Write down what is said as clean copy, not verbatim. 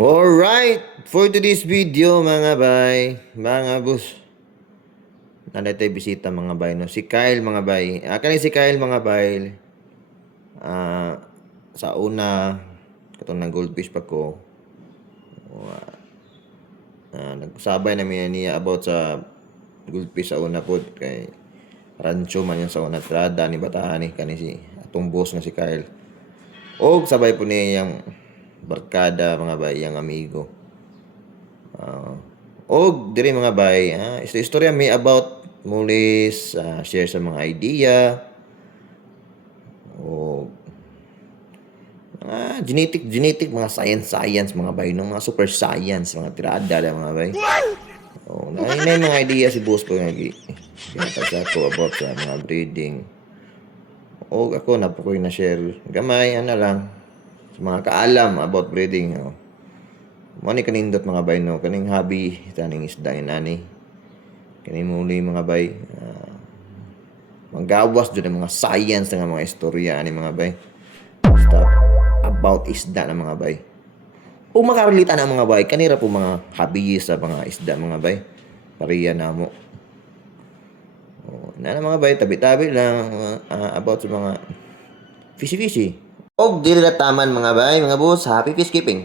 Alright, for today's video mga bay, mga boss, naday bisita mga bay, no? Si Kyle mga bay. Kani si Kyle mga bay, sa una, katong nang goldfish pa ko, nagsabay namin niya about sa goldfish sa una po, kay rancho man yun sa una, trada ni Batahan ni, kani si atong boss nga si Kyle. O sabay po niya yung barkada mga bay, yung amigo. Og diri mga bay, istorya may about mulis, share sa mga idea o genetic mga science mga bay, no, mga super science, mga tirada lang mga bay. O na mga idea si boss ko nga sa ako about sa mga breeding. O ako na po ko na share gamay lang sa mga kaalam about breeding. Mani kanindot mga bay, no, kaning hobby taning isda nani kaning muli mga bay, manggawas jud ang mga science nga mga istorya ani mga bay basta about isda na mga bay o makarelate na mga bay kanira po mga hobby sa mga isda mga bay pariya namo. Na mga bay tabi-tabi lang about sa mga fishy og dili taman mga bay mga boss, happy fish keeping.